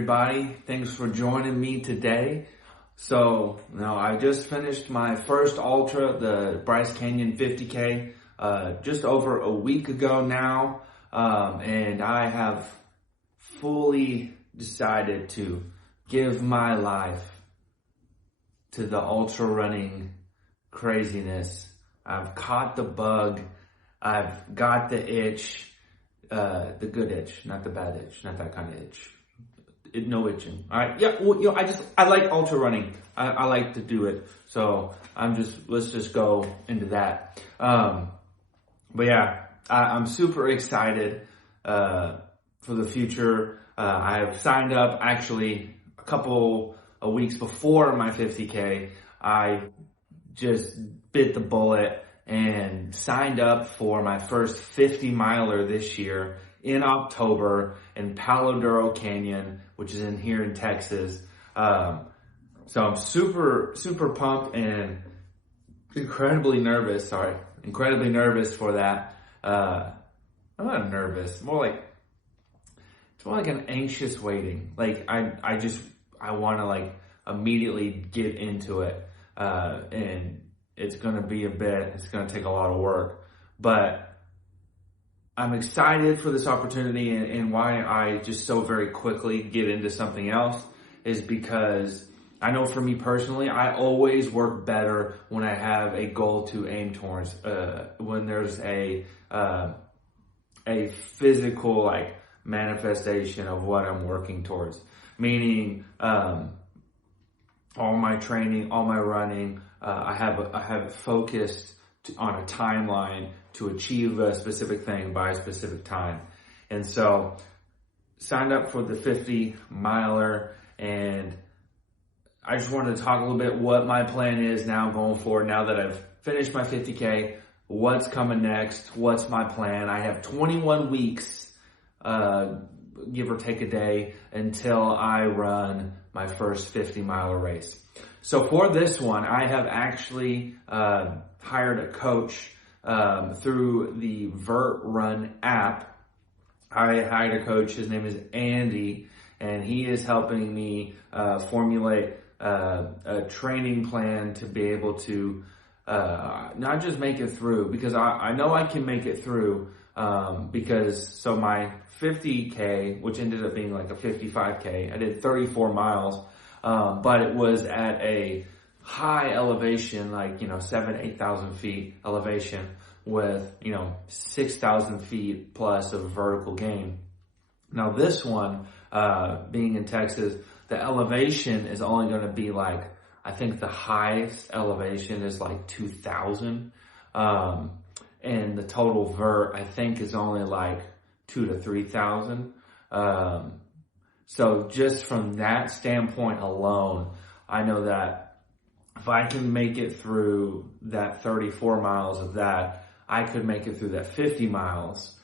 everybody. Thanks for joining me today. So, I just finished my first ultra, the Bryce Canyon 50K, just over a week ago now. And I have fully decided to give my life to the ultra running craziness. I've caught the bug. I've got the itch. The good itch, not the bad itch, not that kind of itch. No itching. All right. Yeah. Well, I like ultra running. I like to do it. So let's just go into that. But yeah, I'm super excited, for the future. I've signed up actually a couple of weeks before my 50K. I just bit the bullet and signed up for my first 50 miler this year in October in Palo Duro Canyon, which is here in Texas. So I'm super pumped and incredibly nervous for that. I'm not nervous, it's more like an anxious waiting. Like I want to like immediately get into it. And it's going to be it's going to take a lot of work, but I'm excited for this opportunity. And why I just so very quickly get into something else is because I know for me personally, I always work better when I have a goal to aim towards, when there's a physical like manifestation of what I'm working towards, meaning, all my training, all my running, I have focused on a timeline to achieve a specific thing by a specific time. And so signed up for the 50 miler, and I just wanted to talk a little bit what my plan is now going forward. Now that I've finished my 50K, what's coming next? What's my plan? I have 21 weeks, give or take a day, until I run my first 50 miler race. So for this one, I have actually hired a coach through the Vert Run app. I hired a coach. His name is Andy, and he is helping me formulate a training plan to be able to not just make it through, because I know I can make it through, so my 50K, which ended up being like a 55K, I did 34 miles. But it was at a high elevation, like, 8,000 feet elevation with, 6,000 feet plus of vertical gain. Now this one, being in Texas, the elevation is only going to be like, I think the highest elevation is like 2,000. And the total vert, I think, is only like 2,000 to 3,000. So just from that standpoint alone, I know that if I can make it through that 34 miles of that, I could make it through that 50 miles,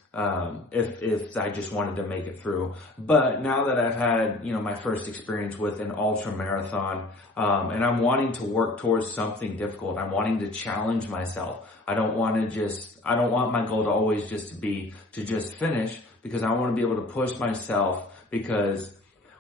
if I just wanted to make it through. But now that I've had, my first experience with an ultra marathon, and I'm wanting to work towards something difficult, I'm wanting to challenge myself. I don't want my goal to always just be to just finish, because I want to be able to push myself. Because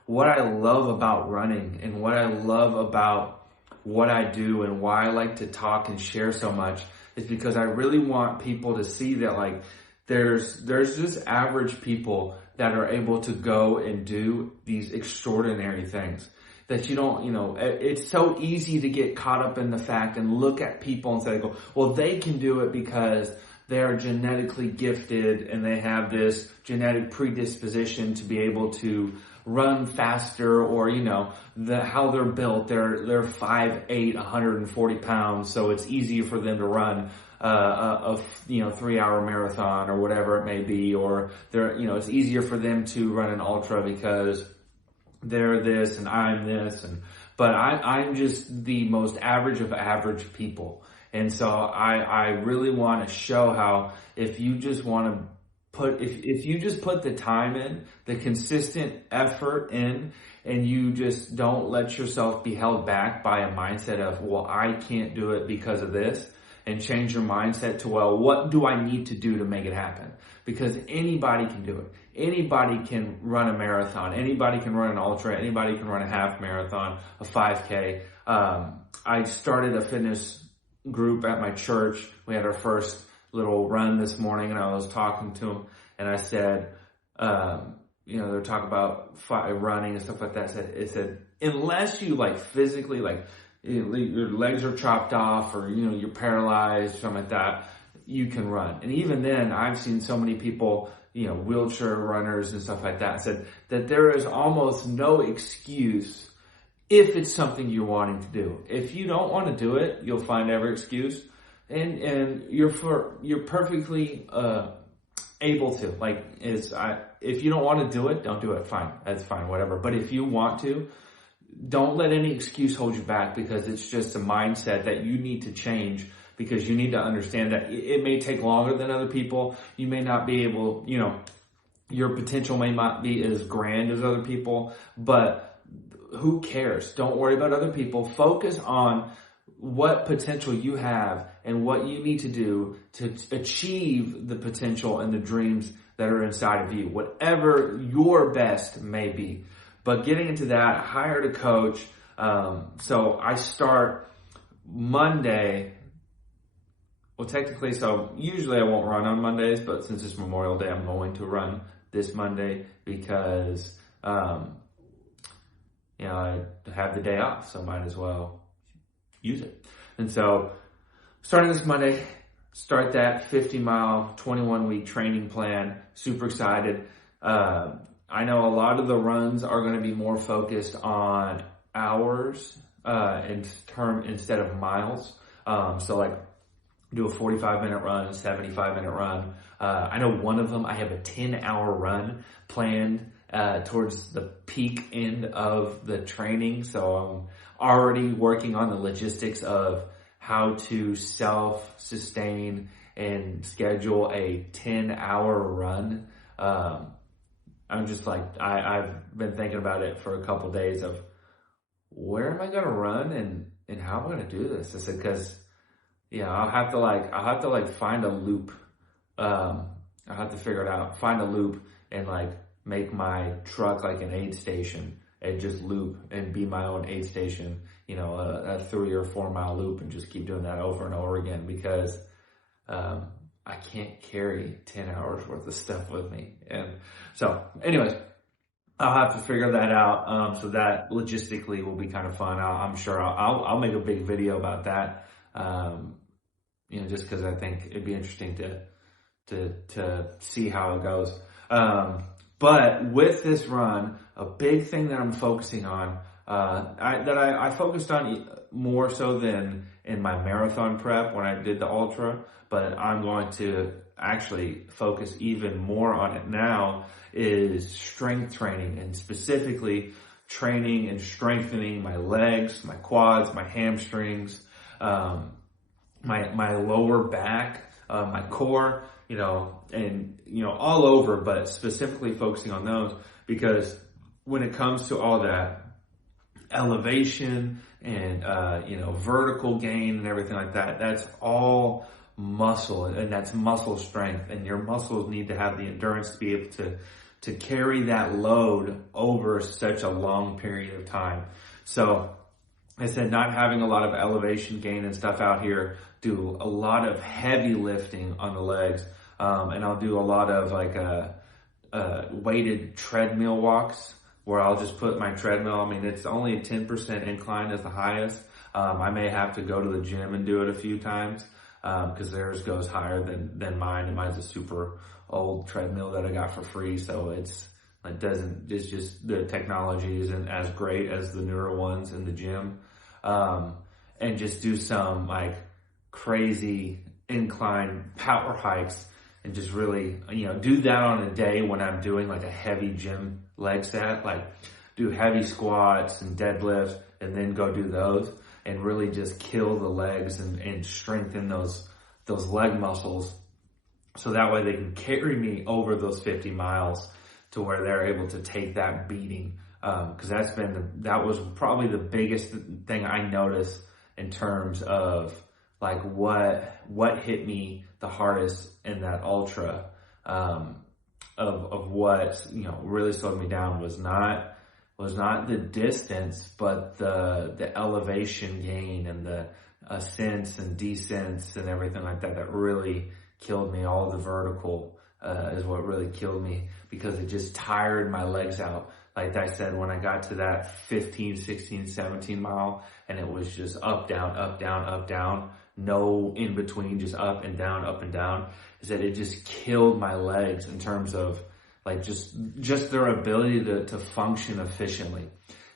what I love about running and what I love about what I do and why I like to talk and share so much is because I really want people to see that like there's just average people that are able to go and do these extraordinary things. That you don't, it's so easy to get caught up in the fact and look at people and say, well, they can do it because they are genetically gifted and they have this genetic predisposition to be able to run faster, or, how they're built. They're 5'8", 140 pounds. So it's easier for them to run a 3-hour marathon or whatever it may be, or it's easier for them to run an ultra because they're this and I'm this. But I'm just the most average of average people. And so I really want to show how if you just put the time in, the consistent effort in, and you just don't let yourself be held back by a mindset of, well, I can't do it because of this, and change your mindset to, well, what do I need to do to make it happen? Because anybody can do it. anybody can run a marathon. Anybody can run an ultra. Anybody can run a half marathon, a 5K. I started a fitness group at my church. We had our first little run this morning, and I was talking to them, and I said, they're talking about running and stuff like that. It said, unless you like physically, like your legs are chopped off or, you're paralyzed, something like that, you can run. And even then, I've seen so many people, wheelchair runners and stuff like that, said that there is almost no excuse if it's something you're wanting to do. If you don't want to do it, you'll find every excuse, and you're perfectly able to. If you don't want to do it, don't do it. Fine, that's fine, whatever. But if you want to, don't let any excuse hold you back, because it's just a mindset that you need to change. Because you need to understand that it may take longer than other people. You may not be able, your potential may not be as grand as other people, but who cares? Don't worry about other people. Focus on what potential you have and what you need to do to achieve the potential and the dreams that are inside of you, whatever your best may be. But getting into that, I hired a coach. So I start Monday. Well, technically, so usually I won't run on Mondays, but since it's Memorial Day, I'm going to run this Monday because, I have the day off, so might as well use it. And so, starting this Monday, start that 50-mile, 21-week training plan. Super excited. I know a lot of the runs are going to be more focused on hours instead of miles. Do a 45-minute run, 75-minute run. I know one of them, I have a 10-hour run planned towards the peak end of the training. So I'm already working on the logistics of how to self-sustain and schedule a 10-hour run. I'm just like, I've been thinking about it for a couple days of where am I going to run and how am I going to do this? I said, because I'll have to find a loop. I'll have to figure it out, find a loop and make my truck like an aid station and just loop and be my own aid station, a 3 or 4 mile loop, and just keep doing that over and over again, because, I can't carry 10 hours worth of stuff with me. And so anyways, I'll have to figure that out. So that logistically will be kind of fun. I'm sure I'll make a big video about that. Just because I think it'd be interesting to see how it goes. But with this run, a big thing that I'm focusing on, I focused on more so than in my marathon prep when I did the ultra, but I'm going to actually focus even more on it now, is strength training, and specifically training and strengthening my legs, my quads, my hamstrings, my lower back, my core, all over, but specifically focusing on those, because when it comes to all that elevation and, vertical gain and everything like that, that's all muscle, and that's muscle strength, and your muscles need to have the endurance to be able to carry that load over such a long period of time. So I said, not having a lot of elevation gain and stuff out here, do a lot of heavy lifting on the legs. And I'll do a lot of weighted treadmill walks, where I'll just put my treadmill. It's only a 10% incline as the highest. I may have to go to the gym and do it a few times, because theirs goes higher than mine. And mine's a super old treadmill that I got for free. So it's just the technology isn't as great as the newer ones in the gym. And just do some crazy incline power hikes, and just really, do that on a day when I'm doing a heavy gym leg set, do heavy squats and deadlifts, and then go do those, and really just kill the legs and strengthen those leg muscles. So that way they can carry me over those 50 miles to where they're able to take that beating. Cause that was probably the biggest thing I noticed in terms of what hit me the hardest in that ultra. of what, really slowed me down was not the distance, but the elevation gain and the ascents and descents and everything like that really killed me. All the vertical is what really killed me, because it just tired my legs out. Like I said, when I got to that 15, 16, 17 mile, and it was just up, down, up, down, up, down, no in between, just up and down, is that it just killed my legs in terms of like just their ability to function efficiently.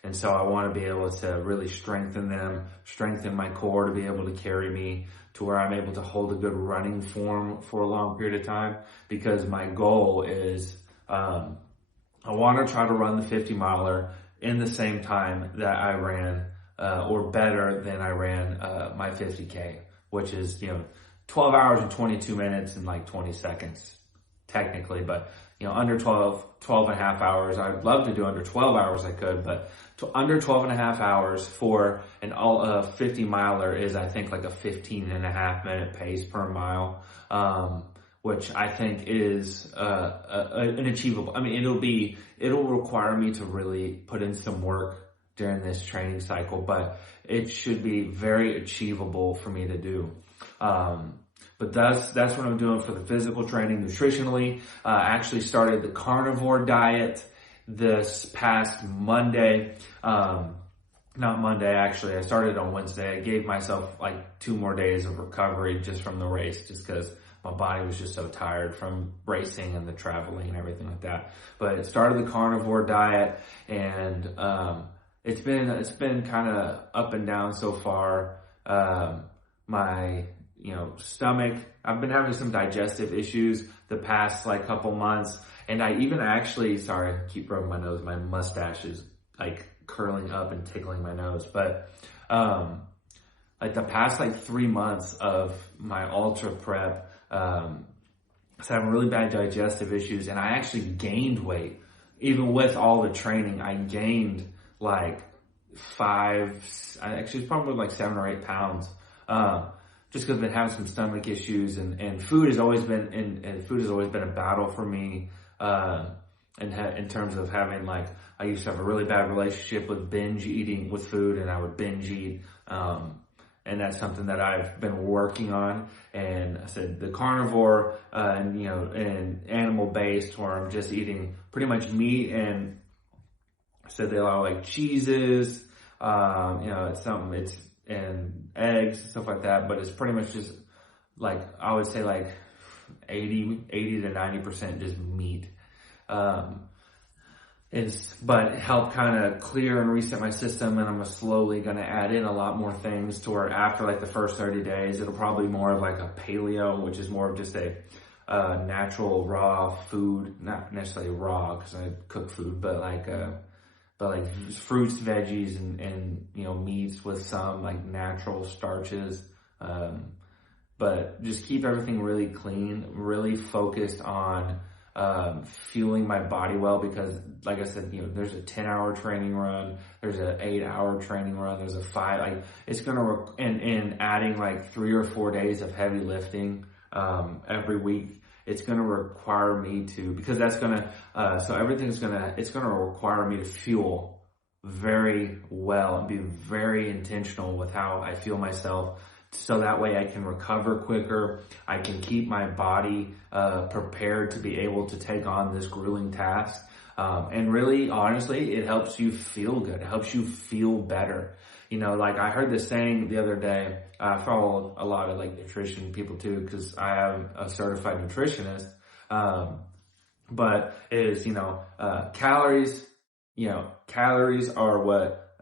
And so I want to be able to really strengthen them, strengthen my core to be able to carry me to where I'm able to hold a good running form for a long period of time, because my goal is, I want to try to run the 50 miler in the same time that I ran, or better than I ran, my 50K, which is, 12 hours and 22 minutes and like 20 seconds technically, but under 12 and a half hours. I'd love to do under 12 hours I could, but under 12 and a half hours for an 50 miler is, I think, like a 15 and a half minute pace per mile, which I think is an achievable. I mean, it'll require me to really put in some work during this training cycle, but it should be very achievable for me to do. But that's what I'm doing for the physical training. Nutritionally, I actually started the carnivore diet this past Monday. Not Monday, actually. I started on Wednesday. I gave myself like 2 more days of recovery just from the race, just because my body was just so tired from racing and the traveling and everything like that. But it started the carnivore diet, and it's been kind of up and down so far. My stomach, I've been having some digestive issues the past like couple months. And I even actually, sorry, I keep rubbing my nose. My mustache is like curling up and tickling my nose. But like the past like 3 months of my ultra prep, I was having really bad digestive issues, and I actually gained weight. Even with all the training, I gained like it's probably like 7 or 8 pounds. Just because I've been having some stomach issues, and food has always been a battle for me. In terms of having, like, I used to have a really bad relationship with binge eating with food, and I would binge eat. And that's something that I've been working on. And I said the carnivore, and animal based, where I'm just eating pretty much meat, and I said they allow like cheeses, and eggs and stuff like that, but it's pretty much just like, I would say like 80 to 90% just meat. But help kind of clear and reset my system, and I'm slowly going to add in a lot more things to where after like the first 30 days, it'll probably be more of like a paleo, which is more of just a natural raw food, not necessarily raw because I cook food, but like fruits, veggies, and meats with some like natural starches. But just keep everything really clean, really focused on fueling my body well, because like I said, there's a 10-hour training run, there's an 8-hour training run, there's a 5, like it's gonna, and adding like 3 or 4 days of heavy lifting every week. It's going to require me to, because that's going to, it's going to require me to fuel very well and be very intentional with how I feel myself, so that way I can recover quicker. I can keep my body prepared to be able to take on this grueling task. And really, honestly, it helps you feel good. It helps you feel better. Like I heard this saying the other day. I follow a lot of like nutrition people too, because I am a certified nutritionist. But it is, calories, calories are what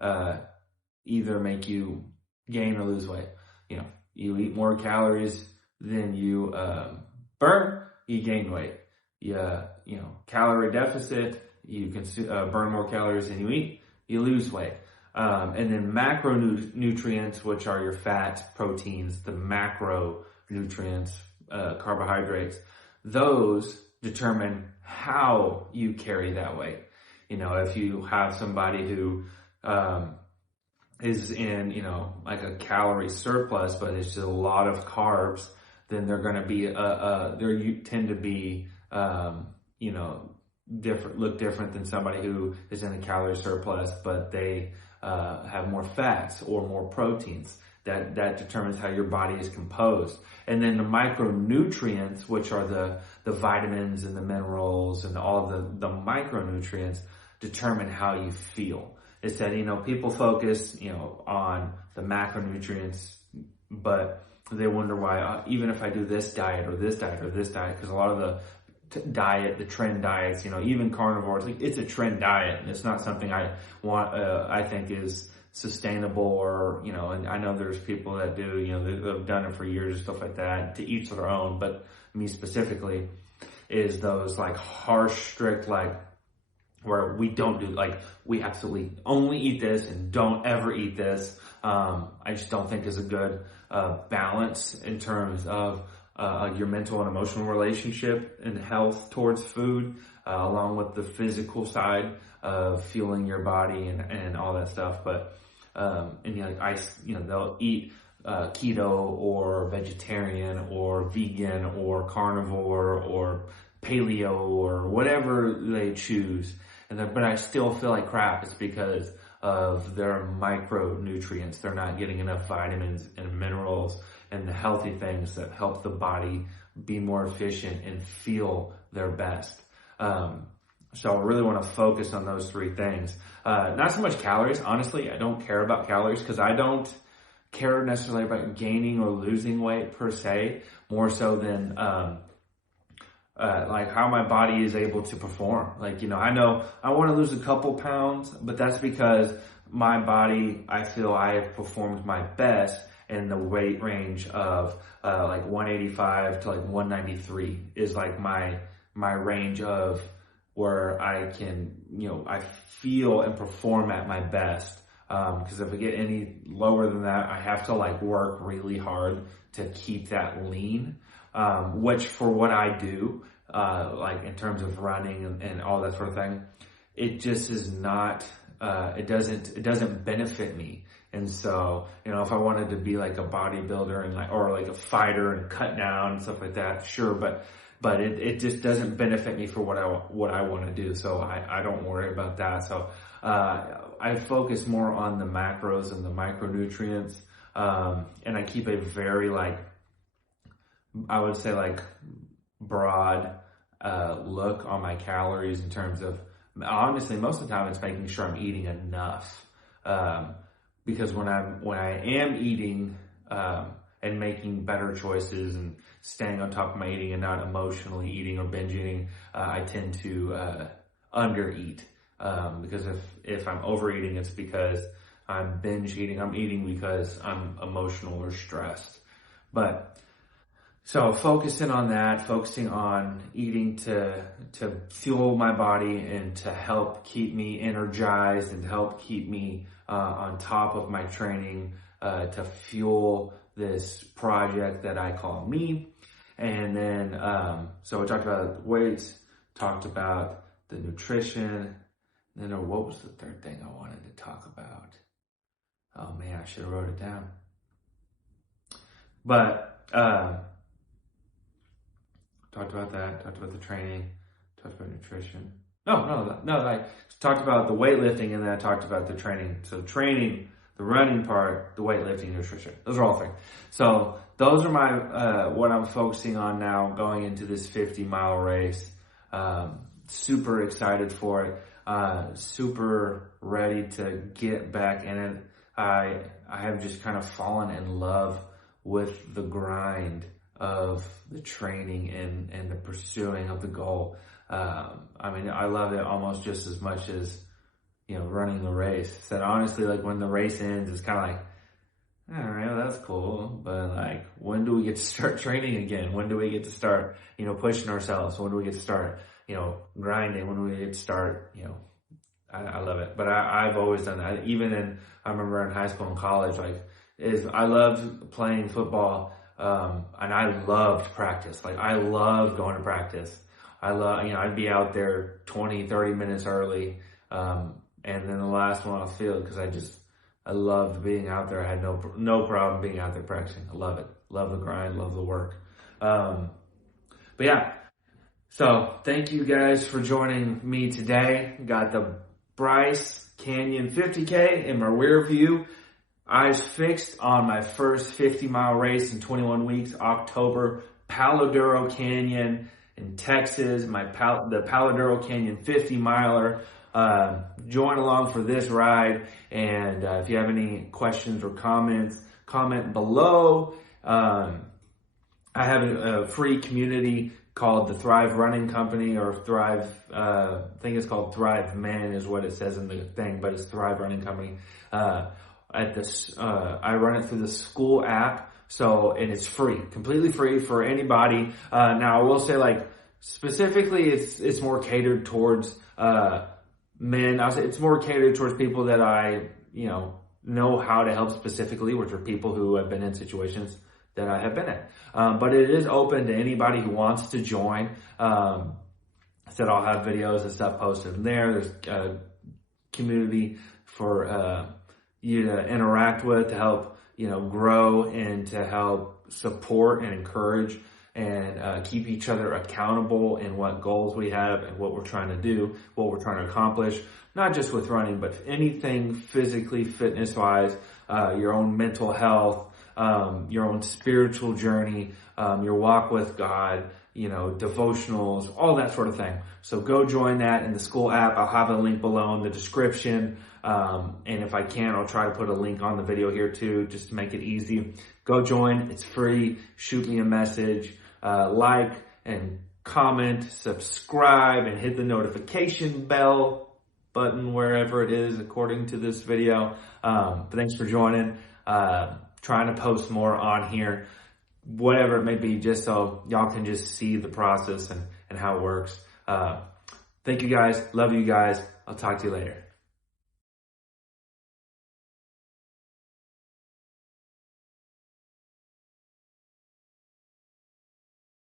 either make you gain or lose weight. You eat more calories than you burn, you gain weight. Calorie deficit, you burn more calories than you eat, you lose weight. And then macronutrients, which are your fats, proteins, the macronutrients, carbohydrates, those determine how you carry that weight. If you have somebody who is in, like a calorie surplus, but it's just a lot of carbs, then they're going to be, they tend to be look different than somebody who is in a calorie surplus, but they have more fats or more proteins. That determines how your body is composed. And then the micronutrients, which are the vitamins and the minerals and all the micronutrients, determine how you feel. It's that, people focus, on the macronutrients, but they wonder why, even if I do this diet or this diet or this diet, because a lot of the trend diets, even carnivore, it's a trend diet, and it's not something I want, I think is sustainable, or, and I know there's people that do, they've done it for years and stuff like that, to each their own, but me specifically is those like harsh, strict, like, where we don't do, like, we absolutely only eat this and don't ever eat this. I just don't think is a good balance in terms of your mental and emotional relationship and health towards food, along with the physical side of fueling your body and all that stuff. But they'll eat keto or vegetarian or vegan or carnivore or paleo or whatever they choose. But I still feel like crap. It's because of their micronutrients. They're not getting enough vitamins and minerals and the healthy things that help the body be more efficient and feel their best. So I really want to focus on those three things. Not so much calories. Honestly, I don't care about calories because I don't care necessarily about gaining or losing weight per se, more so than like how my body is able to perform. Like, I know I want to lose a couple pounds, but that's because my body, I feel I have performed my best in the weight range of like 185 to like 193 is like my range of where I can, I feel and perform at my best. Because if I get any lower than that, I have to like work really hard to keep that lean. Which for what I do, like in terms of running and all that sort of thing, it just is not, it doesn't benefit me. And so, if I wanted to be like a bodybuilder and or like a fighter and cut down and stuff like that, sure, but it just doesn't benefit me for what I want to do. So I don't worry about that. So, I focus more on the macros and the micronutrients. And I keep a very I would say broad, look on my calories in terms of, honestly, most of the time it's making sure I'm eating enough. Because when I am eating, and making better choices and staying on top of my eating and not emotionally eating or binge eating, I tend to, undereat. Because if I'm overeating, it's because I'm binge eating. I'm eating because I'm emotional or stressed. So focusing on that, focusing on eating to fuel my body and to help keep me energized and help keep me on top of my training, to fuel this project that I call me. And then, so we talked about weights, talked about the nutrition, and then what was the third thing I wanted to talk about? Oh man, I should have wrote it down. But, talked about that, talked about the training, talked about nutrition. No, I talked about the weightlifting and then I talked about the training. So training, the running part, the weightlifting, nutrition. Those are all things. So those are my, what I'm focusing on now going into this 50-mile race. Super excited for it. Super ready to get back in it. I have just kind of fallen in love with the grind of the training and the pursuing of the goal. I love it almost just as much as, running the race. So honestly, when the race ends, it's kind of like, all right, well, that's cool. But when do we get to start training again? When do we get to start, pushing ourselves? When do we get to start, grinding? When do we get to start, I love it. But I've always done that. I remember in high school and college, I loved playing football. And I loved practice. I loved going to practice. I'd be out there 20, 30 minutes early. And then the last one on the field, because I loved being out there. I had no problem being out there practicing. I love it. Love the grind, love the work. But yeah, So thank you guys for joining me today. Got the Bryce Canyon 50K in my rear view. Eyes fixed on my first 50-mile race in 21 weeks, October, Palo Duro Canyon in Texas, the Palo Duro Canyon 50-miler. Join along for this ride, and if you have any questions or comments, comment below. I have a free community called the Thrive Running Company, or Thrive, I think it's called Thrive Men is what it says in the thing, but it's Thrive Running Company. I run it through the school app, and it's free, completely free for anybody. Now I will say, like, specifically it's more catered towards, men. I'll say it's more catered towards people that I, know how to help specifically, which are people who have been in situations that I have been in. But it is open to anybody who wants to join. I said I'll have videos and stuff posted in there. There's a community for you to interact with, to help, grow, and to help support and encourage and keep each other accountable in what goals we have and what we're trying to do, what we're trying to accomplish, not just with running, but anything physically, fitness-wise, your own mental health, your own spiritual journey, your walk with God, devotionals, all that sort of thing. So go join that in the school app. I'll have a link below in the description. And if I can, I'll try to put a link on the video here too, just to make it easy. Go join. It's free. Shoot me a message, like and comment, subscribe, and hit the notification bell button wherever it is according to this video. But thanks for joining. Trying to post more on here, whatever it may be, just so y'all can just see the process and how it works. Thank you guys. Love you guys. I'll talk to you later.